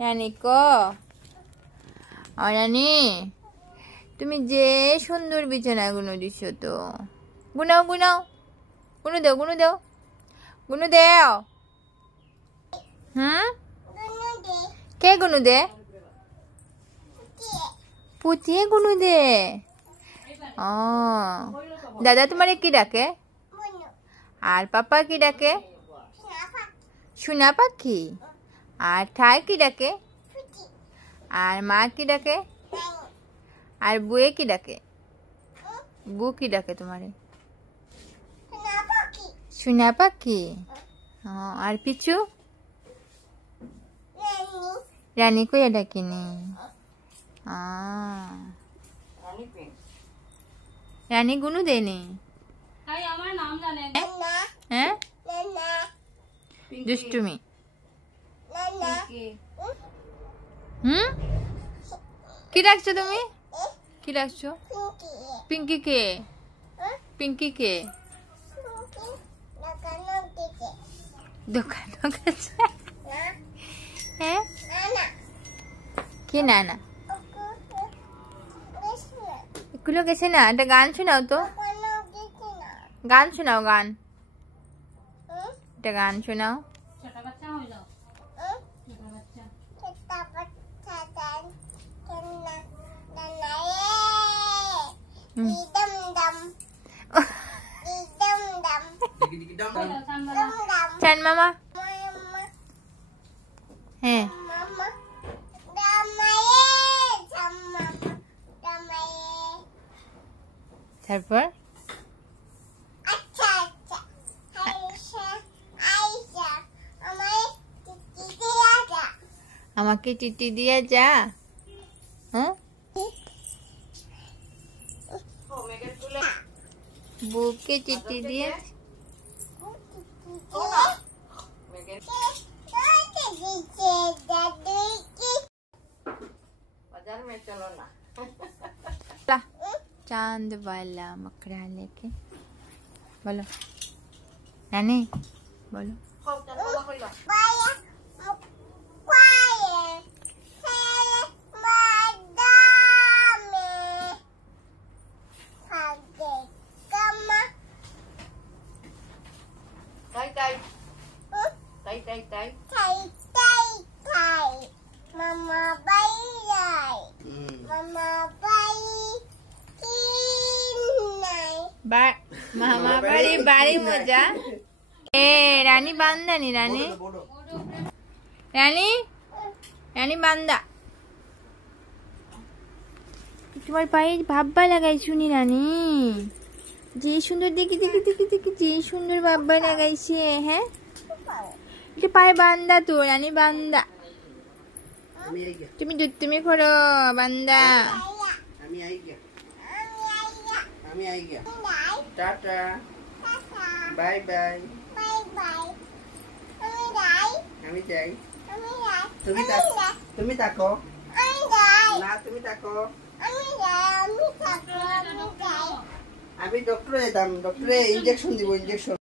রানী ক রানী তুমি যে সুন্দর বিছানা গুনো দিছো তো গুনাও গুনাও গুনো দাও গুনো দাও গুনো দাও কে গুনো দে পুতিয়ে গুনো দে দাদা তোমারে কি ডাকে আর পাপা কি ডাকে সোনা পাখি আর ঠাই কি ডাকে আর মা কি ডাকে আর বুয়ে কি ডাকে বু কি ডাকে তোমারে সোনা পাখি আর পিছু রানী কইয়া ডাকিনি রানী গুনু দেনি হ্যাঁ দুষ্টুমি কি ডাকছো তুমি কি ডাকছো পিঙ্কি কে পিঙ্কি কে দোকান হ্যাঁ কি না না এগুলো গেছে না একটা গান শোনাও তো গান শোনাও গান একটা গান শোনাও চান মামা হ্যাঁ তারপর আমাকে চিঠি দিয়ে যা হ্যাঁ বুকে চিঠি দিয়ে चांद वाला मकड़ा लेके बोलो नानी बोलो Mama bye Mama bye मामा बड़ी बारी मजा ए रानी बांधा नी रानी रानी रानी बांधा तुम्हारे पाए भाब्बा लगाई सुनी रानी जे सुंदर देखी देखी देखी देखी जे सुंदर भाब्बा लगाई से हैं ये पाए बांधा तो रानी बांधा तुम्हें करो बांधा আমি আই গিয়া টাটা বাই বাই আমি যাই তুমি তাকো না তুমি তাকো আমি ডক্টরে যেতাম ডক্টরে ইনজেকশন দিব ইনজেকশন